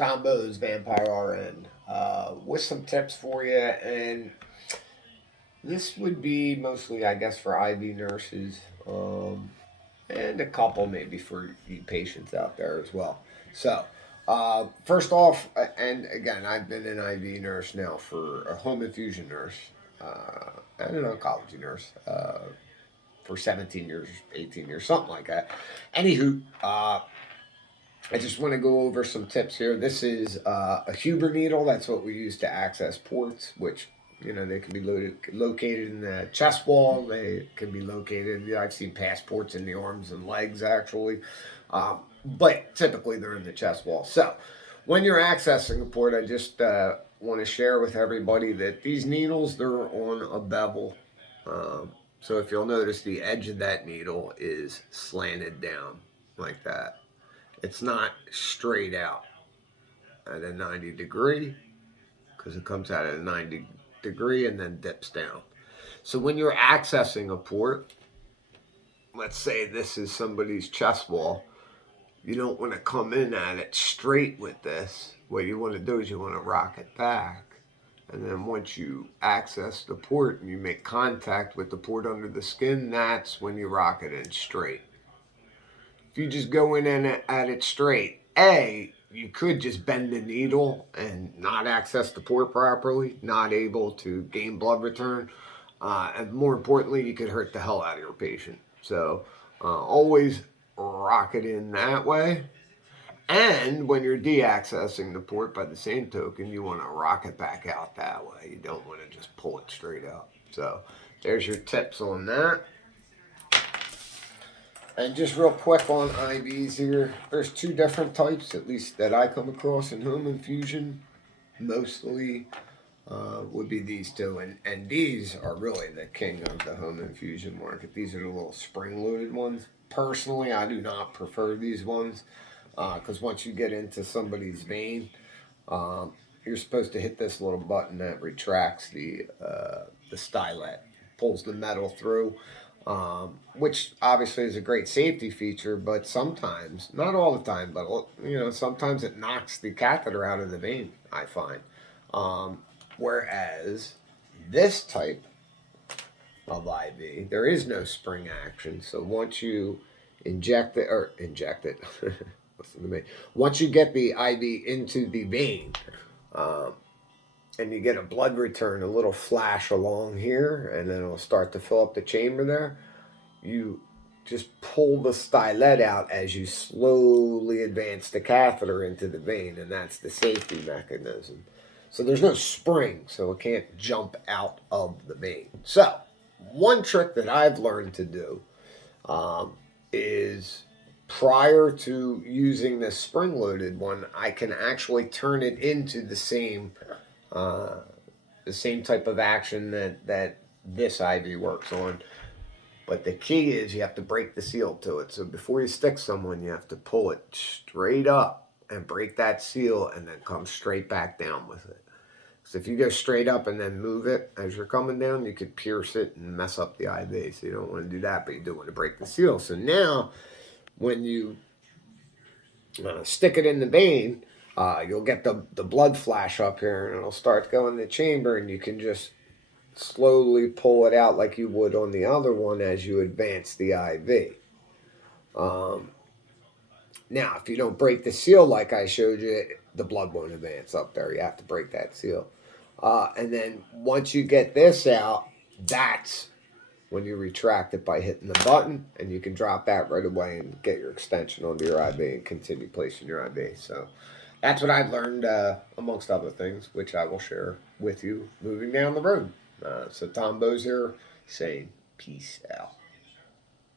Tom Bowes, Vampire RN, with some tips for you. And this would be mostly, I guess, for IV nurses, and a couple maybe for you patients out there as well. So, first off, and again, I've been an IV nurse now for a home infusion nurse and an oncology nurse for 17 years, 18 years, something like that. Anywho, I just want to go over some tips here. This is a Hueber needle. That's what we use to access ports, which they can be located in the chest wall. They can be located. I've seen passports in the arms and legs actually, but typically they're in the chest wall. So when you're accessing a port, I just want to share with everybody that these needles, they're on a bevel. So if you'll notice, the edge of that needle is slanted down like that. It's not straight out at a 90 degree because it comes out at a 90 degree and then dips down. So when you're accessing a port, let's say this is somebody's chest wall, you don't want to come in at it straight with this. What you want to do is you want to rock it back. And then once you access the port and you make contact with the port under the skin, that's when you rock it in straight. If you just go in and at it straight, you could just bend the needle and not access the port properly, not able to gain blood return. And more importantly, you could hurt the hell out of your patient. So always rock it in that way. And when you're de-accessing the port, by the same token, you want to rock it back out that way. You don't want to just pull it straight out. So there's your tips on that. And just real quick on IVs here, there's two different types, at least that I come across in home infusion. Mostly would be these two, and these are really the king of the home infusion market. These are the little spring-loaded ones. Personally, I do not prefer these ones because once you get into somebody's vein, you're supposed to hit this little button that retracts the stylet, pulls the metal through. Which obviously is a great safety feature, but sometimes, not all the time, but sometimes it knocks the catheter out of the vein, I find. Whereas this type of IV, there is no spring action. So once you inject it, listen to me. Once you get the IV into the vein, and you get a blood return, a little flash along here, and then it'll start to fill up the chamber there. You just pull the stylet out as you slowly advance the catheter into the vein, and that's the safety mechanism. So there's no spring, so it can't jump out of the vein. So one trick that I've learned to do is prior to using this spring-loaded one, I can actually turn it into the same type of action that this IV works on. But the key is you have to break the seal to it. So before you stick someone, you have to pull it straight up and break that seal and then come straight back down with it. So if you go straight up and then move it as you're coming down, you could pierce it and mess up the IV. So you don't want to do that, but you do want to break the seal. So now when you stick it in the vein, you'll get the blood flash up here and it'll start to go in the chamber, and you can just slowly pull it out like you would on the other one as you advance the IV. Now, if you don't break the seal like I showed you, the blood won't advance up there. You have to break that seal. And then once you get this out, that's when you retract it by hitting the button, and you can drop that right away and get your extension onto your IV and continue placing your IV. So that's what I've learned, amongst other things, which I will share with you moving down the road. So Tom Bowes here saying peace out.